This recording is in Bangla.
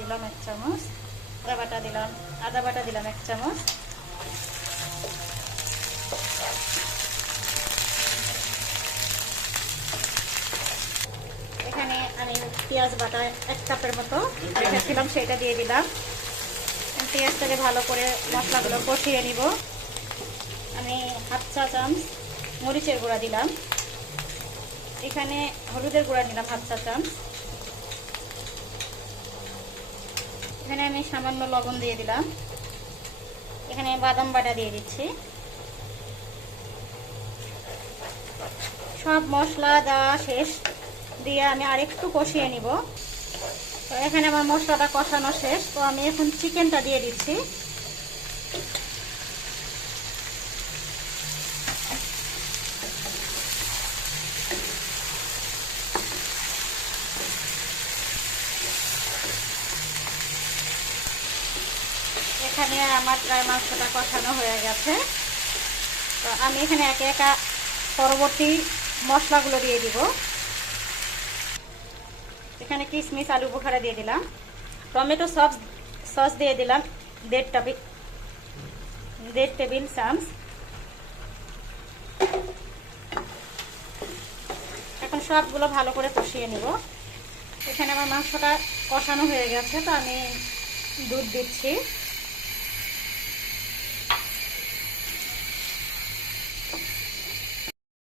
দিলাম 1 চামচ, আদা বাটা দিলাম 1 চামচ, এখানে আমি পেঁয়াজ বাটা 1 কাপের মতো রেখেছিলাম সেটা দিয়ে দিলাম। পেঁয়াজটাকে ভালো করে মশলাগুলো কষিয়ে নিব। আমি 1/2 চা চামচ মরিচের গুঁড়া দিলাম, এখানে হলুদের গুঁড়া নিলাম 1/2 চা চামচ, এখানে আমি সামান্য লবণ দিয়ে দিলাম, এখানে বাদাম বাটা দিয়ে দিচ্ছি। সব মশলা দেওয়া শেষ দিয়ে আমি আরেকটু কষিয়ে নিব। তো এখানে আমার মশলাটা কষানো শেষ, তো আমি এখন চিকেনটা দিয়ে দিচ্ছি। এখানে আমার প্রায় মাংসটা কষানো হয়ে গেছে। তো আমি এখানে একে একা পরবর্তী মশলাগুলো দিয়ে দিব। এখানে কিশমিশ আলু বোখারা দিয়ে দিলাম, টমেটো সস দিয়ে দিলাম 1.5 টেবিল চামচ। এখন সবগুলো ভালো করে কষিয়ে নিব। এখানে আমার মাংসটা কষানো হয়ে গেছে, তো আমি দুধ দিচ্ছি।